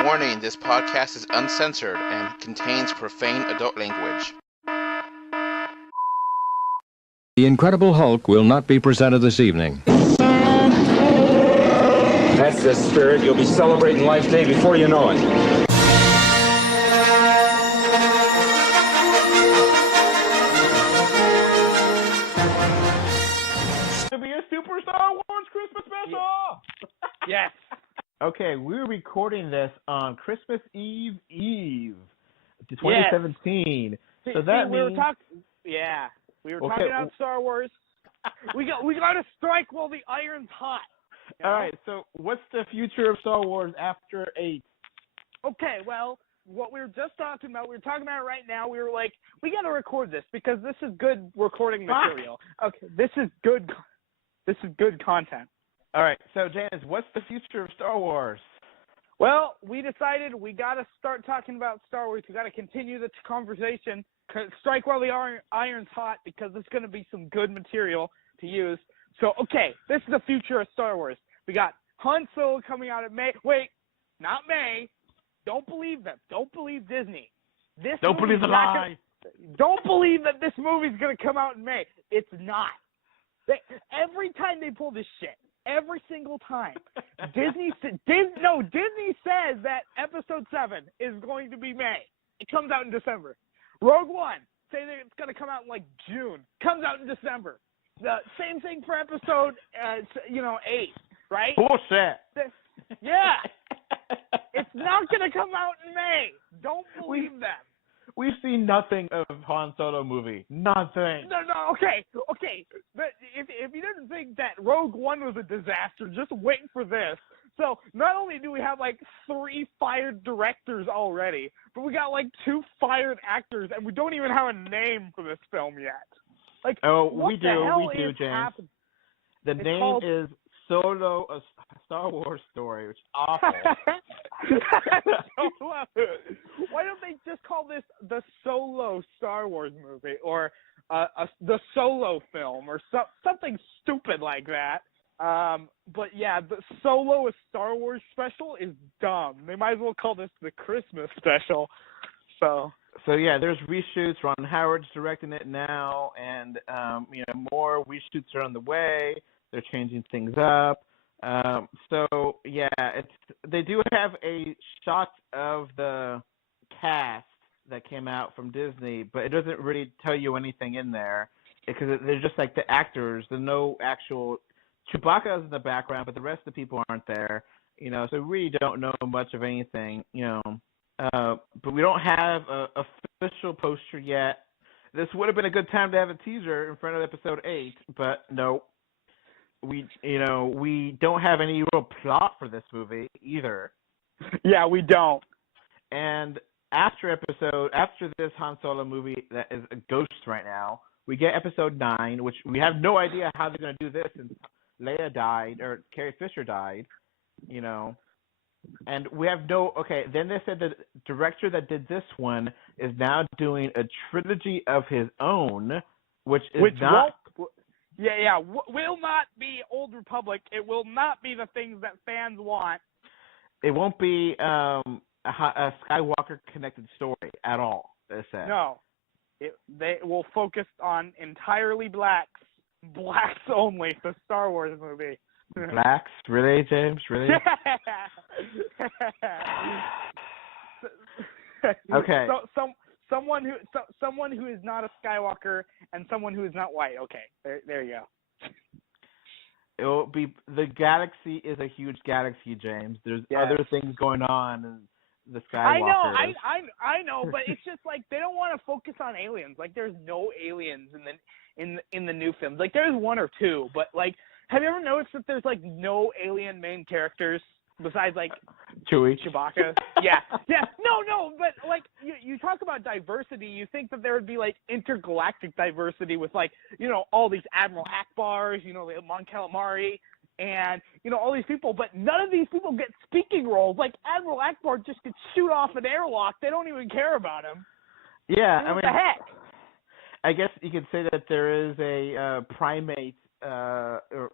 Warning, this podcast is uncensored and contains profane adult language. The Incredible Hulk will not be presented this evening. That's the spirit. You'll be celebrating Life Day before you know it. To be a Super Star Wars Christmas special! Yes. Okay, we're recording this on Christmas Eve, 2017. Yes. So that we were means... talking about Star Wars. we got to strike while the iron's hot. All right, so what's the future of Star Wars after 8? Okay, well, what we were just talking about, we were talking about it right now. We were like, we got to record this because this is good recording material. Okay, this is good content. All right, so Janice, what's the future of Star Wars? Well, we decided we got to start talking about Star Wars. We got to continue the conversation, strike while the iron's hot, because there's going to be some good material to use. So, okay, this is the future of Star Wars. We got Han Solo coming out in May. Wait, not May. Don't believe them. Don't believe Disney. Don't believe the lie. Don't believe that this movie's going to come out in May. It's not. Every time they pull this shit, every single time, Disney says that Episode 7 is going to be May. It comes out in December. Rogue One, say that it's going to come out in like June. Comes out in December. The same thing for Episode, 8, right? Bullshit. Yeah. It's not going to come out in May. Don't believe them. We've seen nothing of Han Solo movie. Nothing. No, okay. But if you didn't think that Rogue One was a disaster, just wait for this. So not only do we have like 3 fired directors already, but we got like 2 fired actors, and we don't even have a name for this film yet. Like, we do, James. Happened? The name is Solo: A Star Wars Story, which is awful. Why don't they just call this the Solo Star Wars movie, or the Solo film, or something stupid like that? But yeah, the Solo: A Star Wars special is dumb. They might as well call this the Christmas special. So yeah, there's reshoots. Ron Howard's directing it now, and more reshoots are on the way. They're changing things up. So yeah, they do have a shot of the cast that came out from Disney, but it doesn't really tell you anything in there because they're just like the actors. There's no actual Chewbacca is in the background, but the rest of the people aren't there. So we really don't know much of anything. But we don't have an official poster yet. This would have been a good time to have a teaser in front of Episode 8, but no. We don't have any real plot for this movie either. Yeah, we don't. And after this Han Solo movie that is a ghost right now, we get Episode 9, which we have no idea how they're going to do this since Leia died, or Carrie Fisher died, And we have then they said the director that did this one is now doing a trilogy of his own, which not... Yeah, will not be Old Republic. It will not be the things that fans want. It won't be a Skywalker-connected story at all, they said. No. They will focus on entirely blacks only, the Star Wars movie. Blacks? Really, James? Really? Okay. Someone who is not a Skywalker and someone who is not white. Okay, there you go. It will be, the galaxy is a huge galaxy, James. There's other things going on in the Skywalker. I know, but it's just like they don't want to focus on aliens. Like there's no aliens in the new films. Like there's 1 or 2, but like, have you ever noticed that there's like no alien main characters besides like Chewbacca? Yeah. No, but like you talk about diversity, you think that there would be like intergalactic diversity with like, all these Admiral Akbars, Mon Calamari, and all these people, but none of these people get speaking roles. Like Admiral Akbar just gets shoot off an airlock. They don't even care about him. Yeah, what the heck? I guess you could say that there is a primate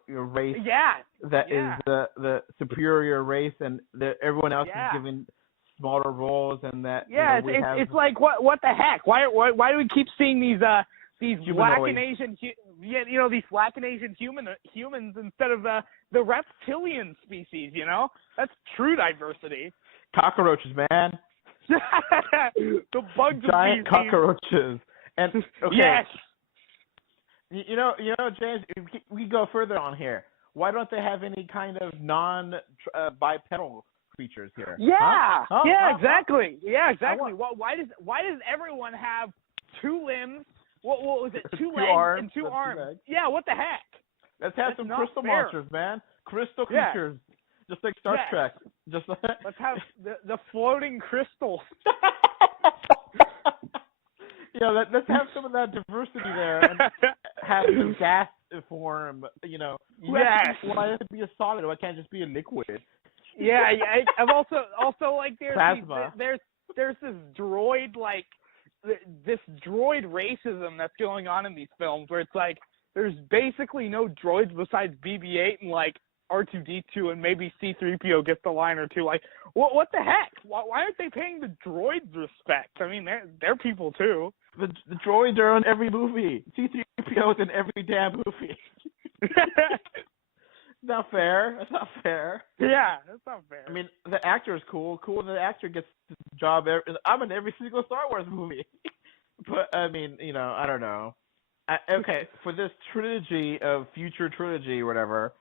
race that is the superior race, and everyone else is given smaller roles, and that it's like what the heck? Why do we keep seeing these black and Asian these black and Asian humans instead of the reptilian species? That's true diversity. Cockroaches, man. The bugs, giant cockroaches, and okay. Yes. You know, James, we go further on here. Why don't they have any kind of non-bipedal creatures here? Yeah, huh? Exactly. Yeah, exactly. Why does everyone have 2 limbs? What was it? 2 legs arms, and 2 arms. 2 legs. Yeah, what the heck? Let's have some crystal monsters, man. Crystal creatures, just like Star Trek. Just like... Let's have the floating crystals. Let's have some of that diversity there and have some gas form. Yes. Why does it be a solid? Why can't it just be a liquid? Yeah. I'm also like plasma. There's this droid racism that's going on in these films where it's like there's basically no droids besides BB-8 and like R2-D2 and maybe C-3PO gets the line or two. Like, what the heck? Why aren't they paying the droids respect? I mean, they're people too. The droids are in every movie. C-3PO is in every damn movie. Not fair. That's not fair. Yeah, that's not fair. I mean, the actor is cool. Cool, the actor gets the job. I'm in every single Star Wars movie. But, I mean, I don't know. Okay, for this trilogy of future trilogy or whatever,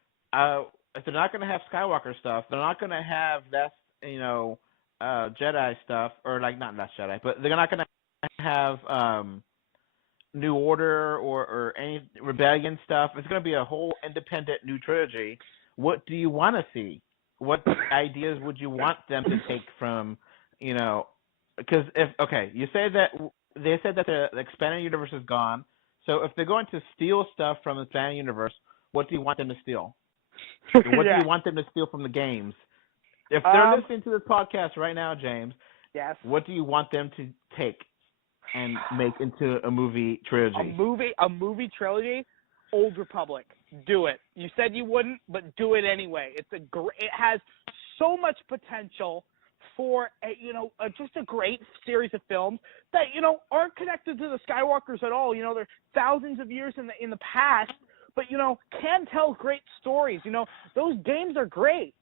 if they're not going to have Skywalker stuff, they're not going to have that, Jedi stuff, or like not Jedi, but they're not going to have New Order or any Rebellion stuff. It's going to be a whole independent new trilogy. What do you want to see? What ideas would you want them to take from, because you say that they said that the expanded universe is gone. So if they're going to steal stuff from the expanded universe, what do you want them to steal? What do you want them to steal from the games? If they're listening to this podcast right now, James, yes. What do you want them to take and make into a movie trilogy? A movie trilogy? Old Republic. Do it. You said you wouldn't, but do it anyway. It has so much potential for just a great series of films that aren't connected to the Skywalkers at all. They're thousands of years in the past, but can tell great stories. Those games are great.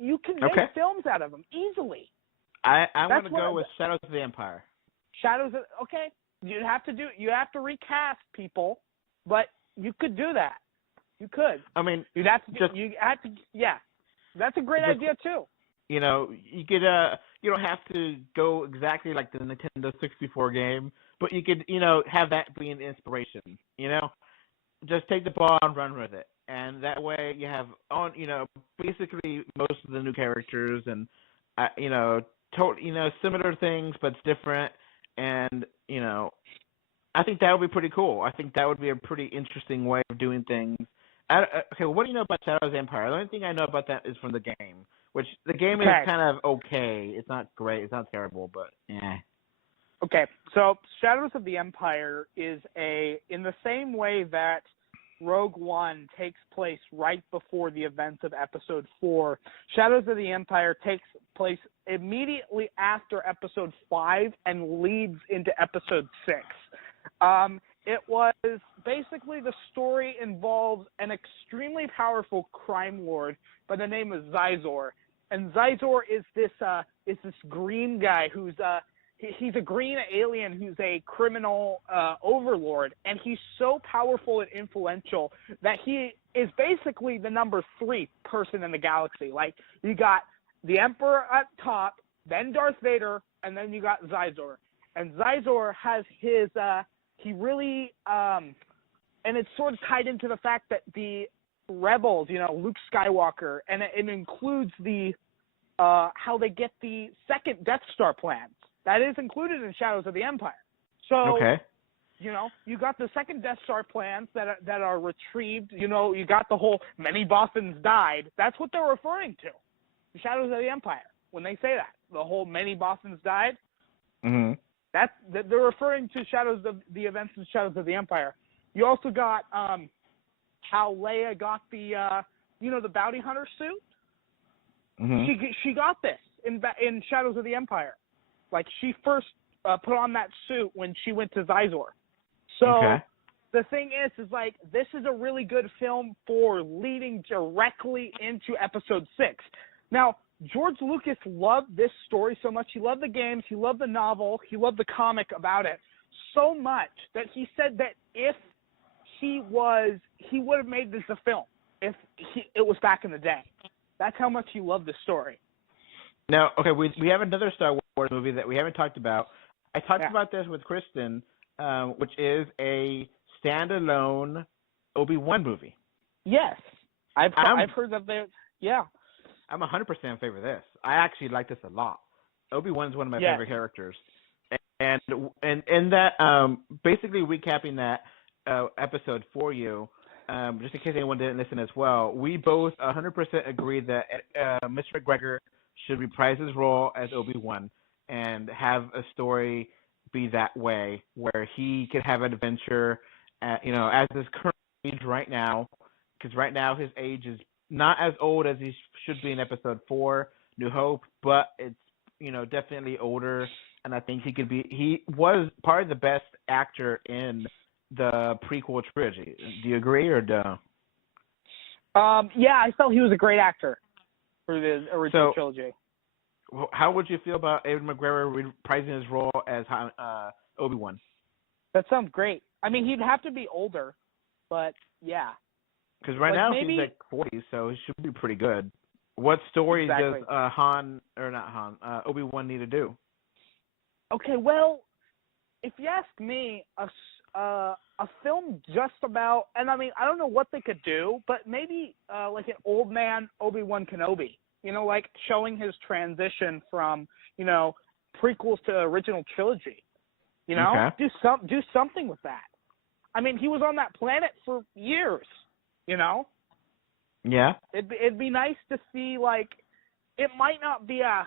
You can make films out of them easily. I want to go with Shadows of the Empire. Okay. You have to recast people, but you could do that. You could. I mean, that's a great idea too. You could you don't have to go exactly like the Nintendo 64 game, but you could have that be an inspiration. Just take the ball and run with it, and that way you have basically most of the new characters and similar things but it's different, and I think that would be pretty cool. I think that would be a pretty interesting way of doing things. Okay, what do you know about Shadows of the Empire? The only thing I know about that is from the game, which the game is kind of okay. It's not great. It's not terrible, but eh. Okay, so Shadows of the Empire is in the same way that Rogue One takes place right before the events of Episode 4, Shadows of the Empire takes place immediately after Episode 5 and leads into Episode 6. It was basically the story involves an extremely powerful crime lord by the name of Zizor, and Zizor is this green guy who's he's a green alien who's a criminal overlord, and he's so powerful and influential that he is basically the number 3 person in the galaxy. Like, you got the Emperor at top, then Darth Vader, and then you got Zizor. And Zizor has his he really and it's sort of tied into the fact that the rebels, Luke Skywalker, and it includes the how they get the second Death Star plans. That is included in Shadows of the Empire. So, you got the second Death Star plans that are retrieved. You got the whole many Bothans died. That's what they're referring to. The Shadows of the Empire. When they say that, the whole many Bothans died. Mm-hmm. They're referring to the events in Shadows of the Empire. You also got how Leia got the the bounty hunter suit. Mm-hmm. She got this in Shadows of the Empire. Like, she first put on that suit when she went to Zizor. So the thing is like, this is a really good film for leading directly into Episode 6. Now, George Lucas loved this story so much. He loved the games. He loved the novel. He loved the comic about it so much that he said that if he would have made this a film if it was back in the day. That's how much he loved the story. Now, okay, we have another Star Wars movie that we haven't talked about. I talked about this with Kristen, which is a standalone Obi-Wan movie. Yes, I've heard that they. Yeah, I'm 100% in favor of this. I actually like this a lot. Obi-Wan is one of my favorite characters, and that basically recapping that episode for you, just in case anyone didn't listen as well. We both 100% agree that Mr. McGregor should reprise his role as Obi-Wan and have a story be that way, where he could have an adventure, at his current age right now, because right now his age is not as old as he should be in Episode 4, New Hope, but it's, definitely older, and I think he was probably the best actor in the prequel trilogy. Do you agree or no? Yeah, I felt he was a great actor for the original trilogy. How would you feel about Ewan McGregor reprising his role as Obi-Wan? That sounds great. I mean, he'd have to be older, but yeah. Because right now he's like 40, so he should be pretty good. What story does Obi-Wan need to do? Okay, well, if you ask me, a film just about, and I mean, I don't know what they could do, but maybe like an old man Obi-Wan Kenobi, like showing his transition from, prequels to original trilogy, do something with that. I mean, he was on that planet for years, Yeah. It'd be nice to see, like, it might not be a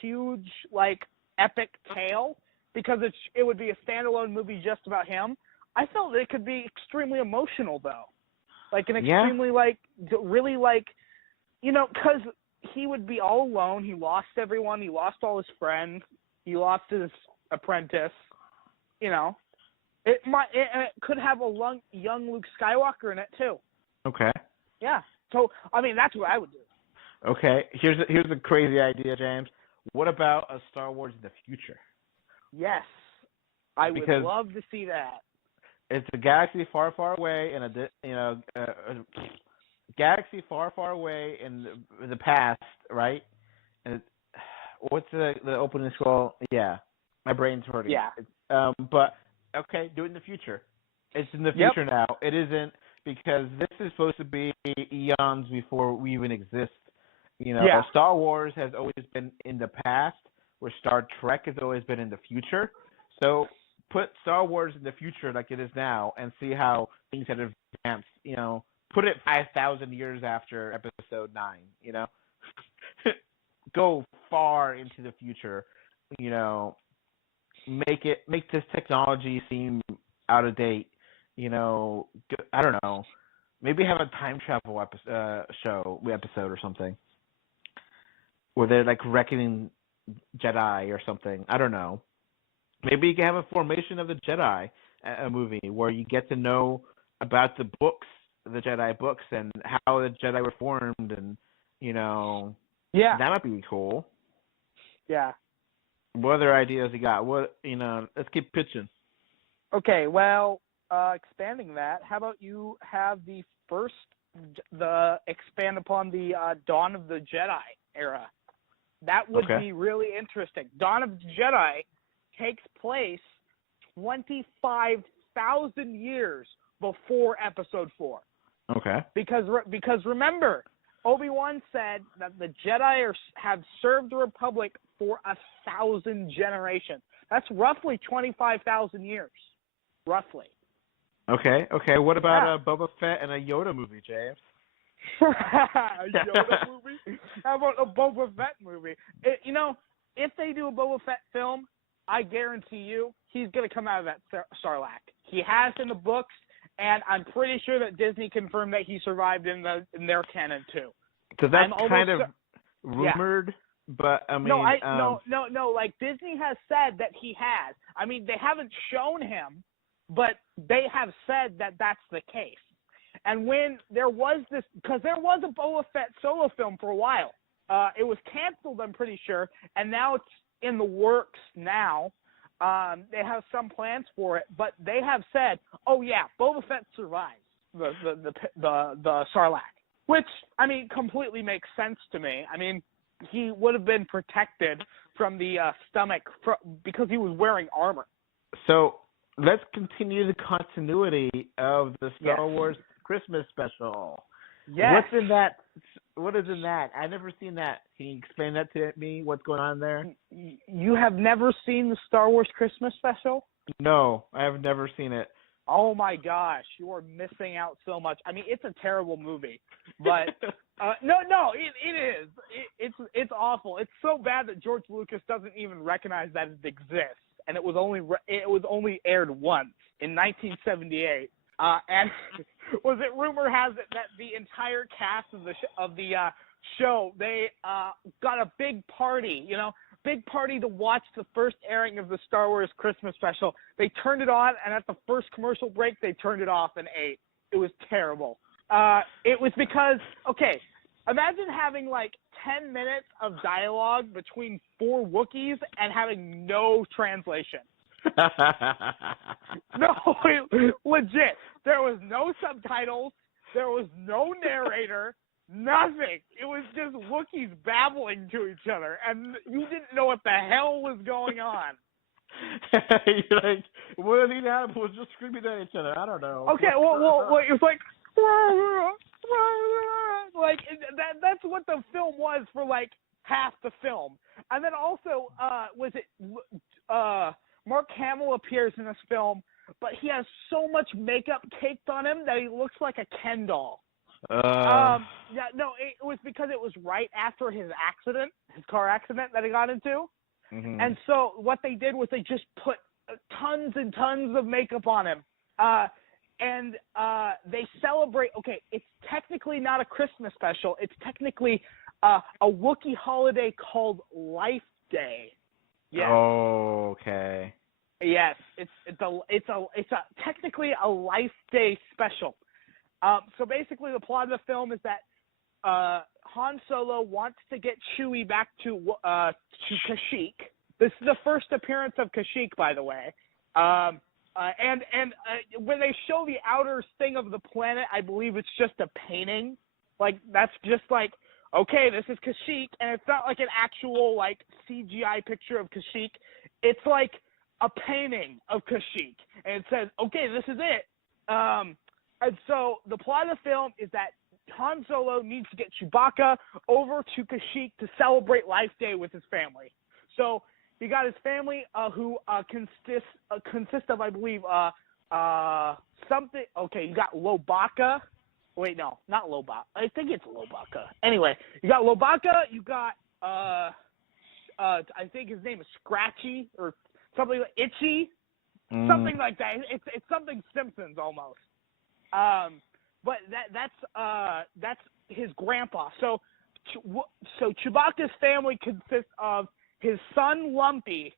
huge, like, epic tale, because it would be a standalone movie just about him. I felt it could be extremely emotional, though. Like, an extremely, like, really, like, because he would be all alone. He lost everyone. He lost all his friends. He lost his apprentice. It could have a young Luke Skywalker in it, too. Okay. Yeah. So, I mean, that's what I would do. Okay. Here's a crazy idea, James. What about a Star Wars in the future? Yes. I would love to see that. It's a galaxy far, far away, and galaxy far, far away in the past, right? And what's the opening scroll? Yeah, my brain's hurting. Yeah. But okay, do it in the future. It's in the future now. It isn't, because this is supposed to be eons before we even exist. Star Wars has always been in the past, where Star Trek has always been in the future. So put Star Wars in the future like it is now, and see how things have advanced. Put it 5,000 years after Episode 9. Go far into the future. Make this technology seem out of date. I don't know. Maybe have a time travel episode or something, where they're like reckoning Jedi or something. I don't know. Maybe you can have a Formation of the Jedi, a movie where you get to know about the books, the Jedi books, and how the Jedi were formed, and yeah, that might be cool. Yeah. What other ideas you got? Let's keep pitching. Okay, well, expanding that, how about you have expand upon the Dawn of the Jedi era? That would be really interesting. Dawn of the Jedi takes place 25,000 years before Episode 4. Okay. Because remember, Obi-Wan said that the Jedi have served the Republic for 1,000 generations. That's roughly 25,000 years. Roughly. Okay. What about a Boba Fett and a Yoda movie, James? A Yoda movie? How about a Boba Fett movie? If they do a Boba Fett film, I guarantee you he's going to come out of that Sarlacc. He has in the books, and I'm pretty sure that Disney confirmed that he survived in their canon too. Because that's kind of rumored But I mean, no. Like Disney has said that he has. I mean, they haven't shown him, but they have said that that's the case. And when there was this, because there was a Boba Fett solo film for a while, it was canceled, I'm pretty sure, and now it's in the works now. They have some plans for it, but they have said, oh yeah, Boba Fett survives the Sarlacc, which I mean completely makes sense to me. I mean, he would have been protected from the stomach because he was wearing armor. So let's continue the continuity of the Star Wars Christmas special. Yes. What's in that? What is in that? I've never seen that. Can you explain that to me? What's going on there? You have never seen the Star Wars Christmas special? No, I have never seen it. Oh my gosh, you are missing out so much. I mean, it's a terrible movie, but it is. It's awful. It's so bad that George Lucas doesn't even recognize that it exists, and it was only aired once in 1978. And rumor has it that the entire cast of the show, they got a big party, to watch the first airing of the Star Wars Christmas special. They turned it on, and at the first commercial break, they turned it off and ate. It was terrible. It was because, okay, imagine having like 10 minutes of dialogue between 4 Wookiees and having no translation. No, legit. There was no subtitles. There was no narrator. Nothing. It was just Wookiees babbling to each other, and you didn't know what the hell was going on. You're like, what did he have? Was just screaming at each other. I don't know. Okay, well it was like that's what the film was for like half the film, and then also Mark Hamill appears in this film, but he has so much makeup caked on him that he looks like a Ken doll. It was because it was right after his car accident that he got into. Mm-hmm. And so what they did was they just put tons and tons of makeup on him. And they celebrate, okay, it's technically not a Christmas special. It's technically a Wookiee holiday called Life Day. Yes. Oh, okay. Yes, it's technically a Life Day special. So basically, the plot of the film is that Han Solo wants to get Chewie back to Kashyyyk. This is the first appearance of Kashyyyk, by the way. And when they show the outer thing of the planet, I believe it's just a painting. Like that's just like, okay, this is Kashyyyk, and it's not like an actual like CGI picture of Kashyyyk. It's like a painting of Kashyyyk, and it says, okay, this is it. And so the plot of the film is that Han Solo needs to get Chewbacca over to Kashyyyk to celebrate Life Day with his family. So he got his family who consists of, I believe, something. Okay, you got Lobaka. Wait, no, not Lobaka. I think it's Lobaka. Anyway, you got Lobaka. You got I think his name is Scratchy or something like Itchy, something like that. It's something Simpsons almost. But that's his grandpa. So Chewbacca's family consists of his son Lumpy,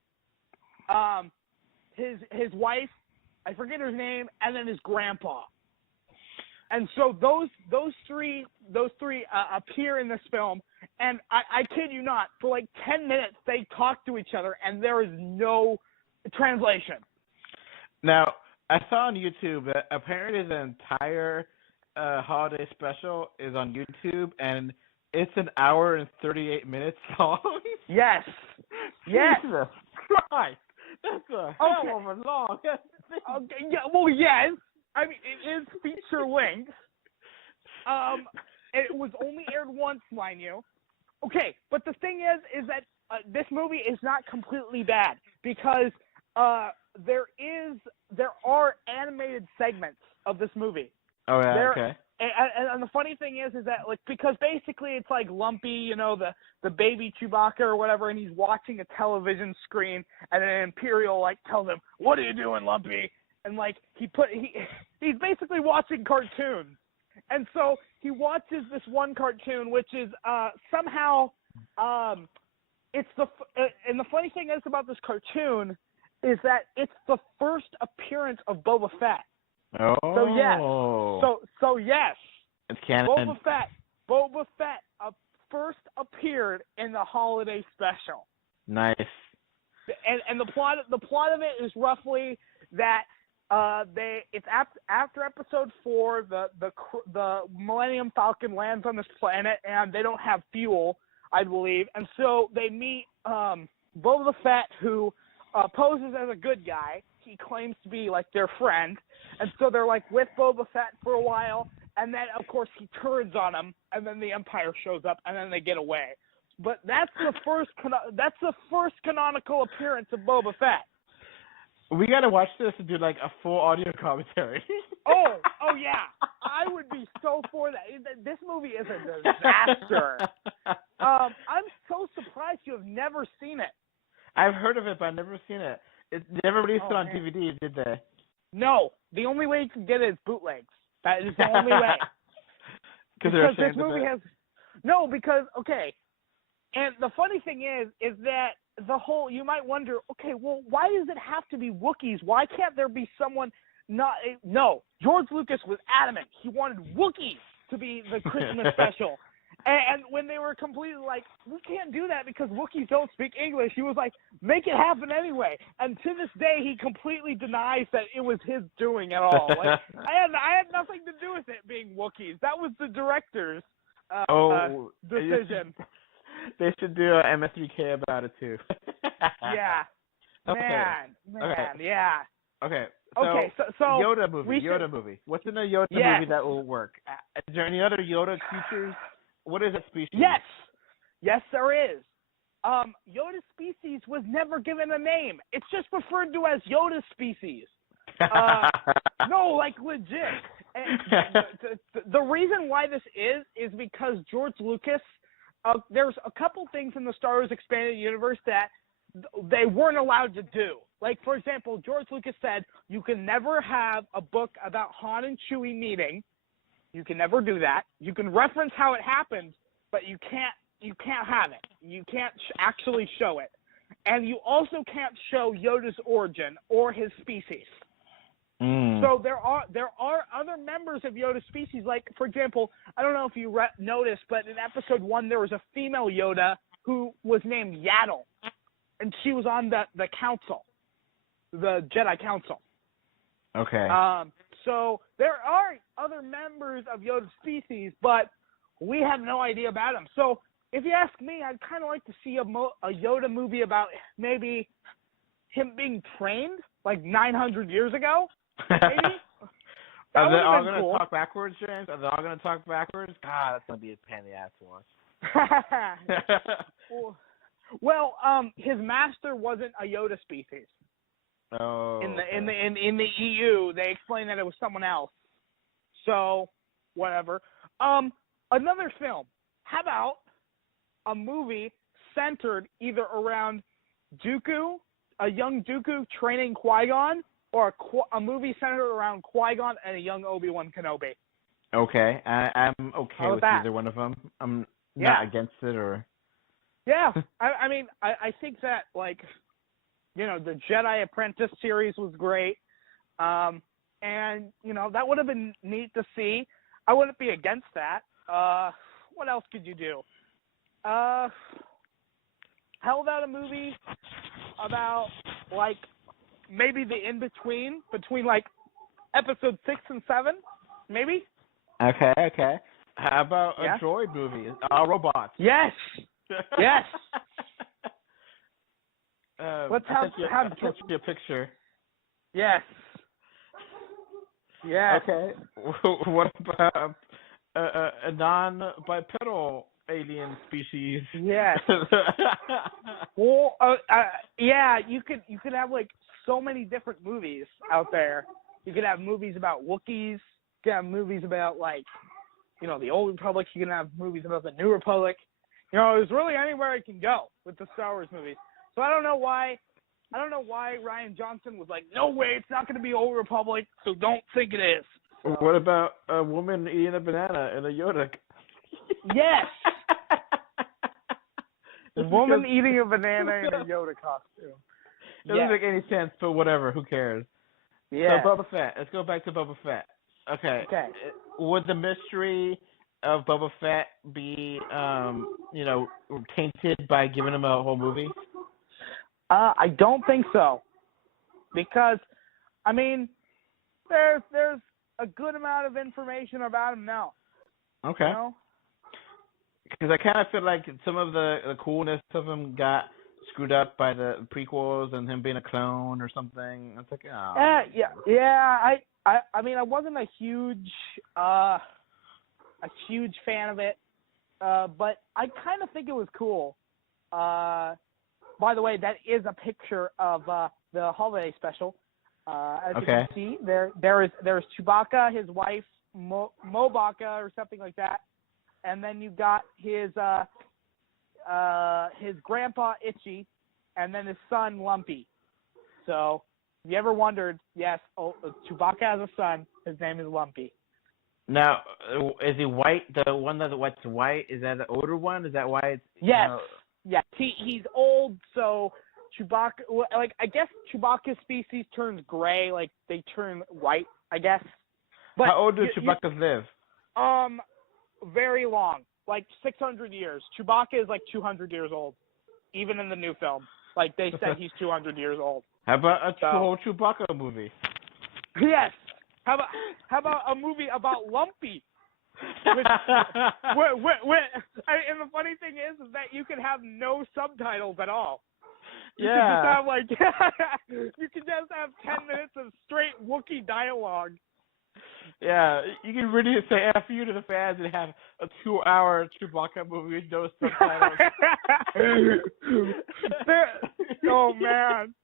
his wife, I forget her name, and then his grandpa. And so those three appear in this film, and I kid you not, for like 10 minutes they talk to each other, and there is no translation. Now, I saw on YouTube that apparently the entire holiday special is on YouTube, and it's an hour and 38 minutes long. Yes. Yes. Jesus Christ. That's a hell of a long. Okay. Yeah. Well, yes. I mean, it is feature length. It was only aired once, mind you. Okay, but the thing is that this movie is not completely bad because there are animated segments of this movie. Oh yeah. Okay. And the funny thing is that like because basically it's like Lumpy, the baby Chewbacca or whatever, and he's watching a television screen, and then Imperial like tells him, "What are you doing, Lumpy?" And like he's basically watching cartoons, and so he watches this one cartoon which is somehow and the funny thing is about this cartoon is that it's the first appearance of Boba Fett. Oh. So yes. It's canon. Boba Fett first appeared in the holiday special. Nice. And the plot of it is roughly that it's after episode 4, the Millennium Falcon lands on this planet and they don't have fuel, I believe, and so they meet Boba Fett, who poses as a good guy. He claims to be like their friend, and so they're like with Boba Fett for a while, and then of course he turns on them, and then the Empire shows up, and then they get away. But that's the first canonical appearance of Boba Fett. We gotta watch this and do like a full audio commentary. Oh yeah, I would be so for that. This movie is a disaster. I'm so surprised you have never seen it. I've heard of it, but I've never seen it. They never released it on DVD, did they? No, the only way you can get it is bootlegs. That is the only way. Because this movie has because and the funny thing is that the whole, you might wonder, okay, well, why does it have to be Wookiees? Why can't there be someone no, George Lucas was adamant. He wanted Wookiees to be the Christmas special. And when they were completely like, we can't do that because Wookiees don't speak English, he was like, make it happen anyway. And to this day, he completely denies that it was his doing at all. Like, I had nothing to do with it being Wookiees. That was the director's decision. They should do an MS3K about it too. Yeah. Man, yeah. Okay. So Yoda movie. What's in a Yoda movie that will work? Is there any other Yoda creatures? What is that species? Yes, there is. Yoda's species was never given a name. It's just referred to as Yoda's species. No, like legit. And the reason why this is because George Lucas, there's a couple things in the Star Wars Expanded Universe that they weren't allowed to do. Like, for example, George Lucas said, you can never have a book about Han and Chewie meeting. You can never do that. You can reference how it happened, but you can't have it. You can't actually show it. And you also can't show Yoda's origin or his species. So there are other members of Yoda's species. Like, for example, I don't know if you noticed, but in episode 1 there was a female Yoda who was named Yaddle, and she was on the council, the Jedi Council. Okay. So there are other members of Yoda's species, but we have no idea about them. So if you ask me, I'd kind of like to see a Yoda movie about maybe him being trained like 900 years ago. Maybe. Are they all going to talk backwards, James? Are they all going to talk backwards? God, that's going to be a pain in the ass to watch. Well, his master wasn't a Yoda species. Oh. In the EU, they explained that it was someone else. So, whatever. Another film. How about a movie centered either around Dooku, a young Dooku training Qui-Gon, or a movie centered around Qui-Gon and a young Obi-Wan Kenobi? Okay, I'm okay with either one of them. I'm not against it, or. Yeah, I mean, I think that, like, you know, the Jedi Apprentice series was great, and you know that would have been neat to see. I wouldn't be against that. What else could you do? How about a movie about, like, maybe the in-between, between, like, episode 6 and 7, maybe? Okay. How about a droid movie? Robots. Yes! Yes! Let's have a picture. Yes. Yes. Okay. What about a non-bipedal alien species? Yes. Well, yeah, you could have, like, so many different movies out there. You could have movies about Wookiees. You could have movies about, like, you know, the Old Republic. You can have movies about the New Republic. You know, there's really anywhere it can go with the Star Wars movies. So I don't know why Rian Johnson was like, no way, it's not going to be Old Republic, so don't think it is. So, what about a woman eating a banana in a Yoda? Yes. A woman eating a banana in a Yoda costume. Doesn't make any sense, but whatever. Who cares? Yeah. So Boba Fett. Let's go back to Boba Fett. Okay. Would the mystery of Boba Fett be, tainted by giving him a whole movie? I don't think so, because, I mean, there's a good amount of information about him now. Okay. You know? Because I kind of feel like some of the coolness of him got screwed up by the prequels and him being a clone or something. It's like, oh. Yeah. I mean, I wasn't a huge fan of it, but I kind of think it was cool. By the way, that is a picture of the holiday special. As you can see, there's Chewbacca, his wife Mobaka or something like that, and then you've got his grandpa Itchy, and then his son Lumpy. So, if you ever wondered, yes, Chewbacca has a son. His name is Lumpy. Now, is he white? The one that's white, is that the older one? Is that why it's... Yes. Yeah, he's old, so Chewbacca, like, I guess Chewbacca's species turns gray, like, they turn white, I guess. But how old do Chewbacca live? Very long, like 600 years. Chewbacca is like 200 years old, even in the new film. Like, they said he's 200 years old. How about a whole Chewbacca movie? Yes. How about a movie about Lumpy? And the funny thing is that you can have no subtitles at all. You can just have you can just have 10 minutes of straight Wookiee dialogue. Yeah, you can really say F you to the fans and have a 2-hour Chewbacca movie with no subtitles. Oh, man.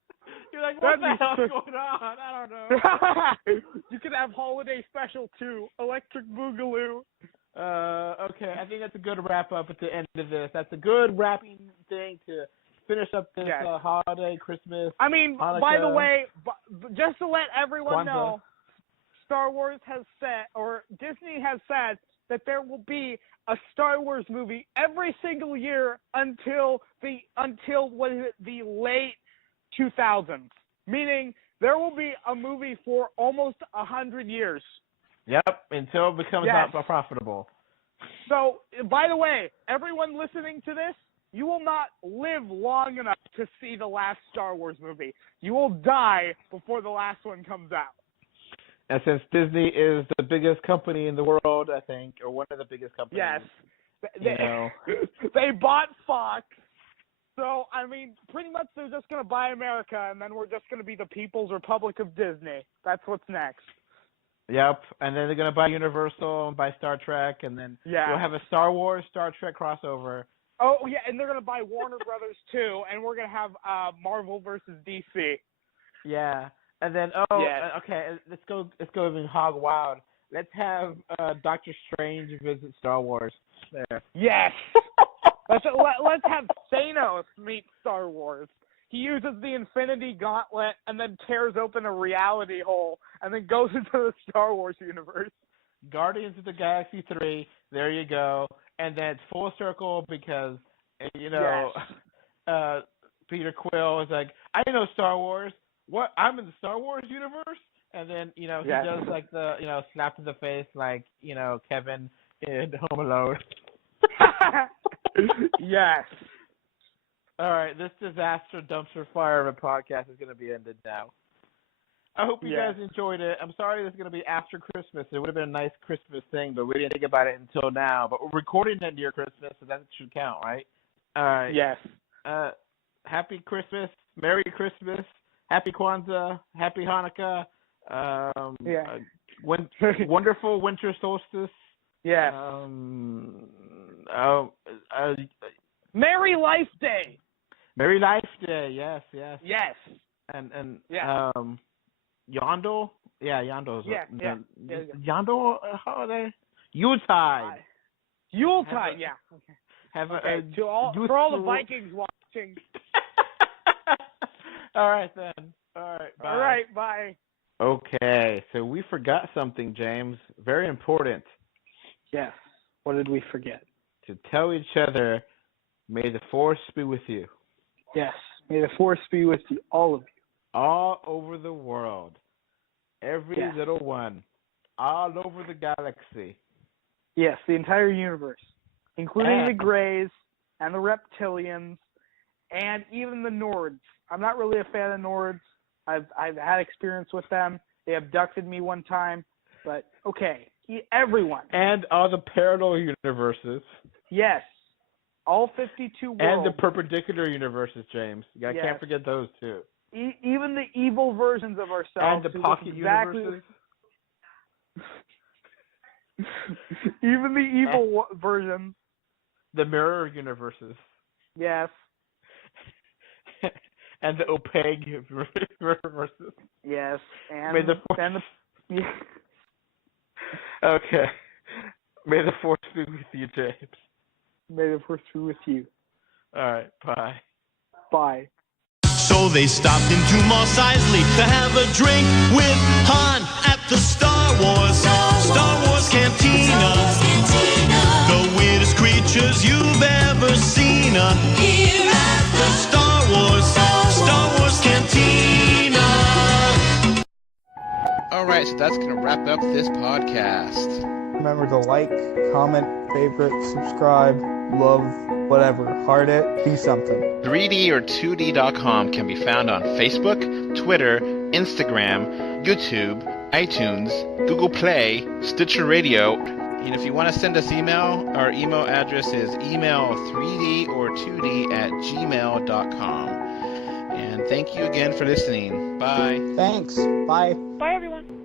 You're like, what the hell's going on? I don't know. You could have Holiday Special 2, Electric Boogaloo. Okay, I think that's a good wrap-up at the end of this. That's a good wrapping thing to finish up this holiday, Christmas, I mean, Hanukkah, by the way, just to let everyone Kwanzaa. know, Star Wars has said, or Disney has said, that there will be a Star Wars movie every single year until the late 2000s. Meaning, there will be a movie for almost 100 years. Yep, until it becomes not profitable. So, by the way, everyone listening to this, you will not live long enough to see the last Star Wars movie. You will die before the last one comes out. And since Disney is the biggest company in the world, I think, or one of the biggest companies. Yes. They bought Fox. So, I mean, pretty much they're just going to buy America, and then we're just going to be the People's Republic of Disney. That's what's next. Yep, and then they're going to buy Universal and buy Star Trek, and then we'll have a Star Wars, Star Trek crossover. Oh, yeah, and they're going to buy Warner Brothers, too, and we're going to have Marvel versus DC. Yeah, and then, okay, let's go even hog wild. Let's have Doctor Strange visit Star Wars. There. Yes! Let's have Thanos meet Star Wars. He uses the Infinity Gauntlet and then tears open a reality hole and then goes into the Star Wars universe. Guardians of the Galaxy 3, there you go. And then it's full circle because, Peter Quill is like, I know Star Wars. What? I'm in the Star Wars universe? And then, he does like the, slap in the face like, Kevin in Home Alone. Yes. All right, this disaster dumpster fire of a podcast is going to be ended now. I hope you guys enjoyed it. I'm sorry this is going to be after Christmas. It would have been a nice Christmas thing, but we didn't think about it until now. But we're recording it near Christmas, so that should count, right? All right. Yes. Happy Christmas. Merry Christmas. Happy Kwanzaa. Happy Hanukkah. Wonderful winter solstice. Yes. Merry Life Day. Merry Life Day. Yes. Yes. And Yondel? Yeah, Yondel's Yondel holiday? Yuletide. Yuletide, yeah. Okay. For all the Vikings watching. All right, then. All right, bye. All right, bye. Okay, so we forgot something, James. Very important. Yes. What did we forget? To tell each other May the Force be with you. Yes. May the Force be with you, all of you. All over the world. Every little one. All over the galaxy. Yes, the entire universe, including the Greys and the Reptilians and even the Nords. I'm not really a fan of Nords. I've had experience with them. They abducted me one time, but okay, everyone. And all the parallel universes. Yes, all 52 worlds. And the perpendicular universes, James. I can't forget those too. Even the evil versions of ourselves. And the pocket universes. Even the evil versions. The mirror universes. Yes. And the opaque universes. Yes. And May the Force... Okay. May the Force be with you, James. May the Force be with you. All right. Bye. Bye. So they stopped into Mos Eisley to have a drink with Han at the Star Wars Cantina. The weirdest creatures you've ever seen here at the Star Wars Cantina. All right, so that's going to wrap up this podcast. Remember to like, comment, favorite, subscribe, love, whatever. Heart it, be something. 3D or 2D.com can be found on Facebook, Twitter, Instagram, YouTube, iTunes, Google Play, Stitcher Radio. And if you want to send us email, our email address is email3d or 2d at gmail.com. And thank you again for listening. Bye. Thanks. Bye. Bye, everyone.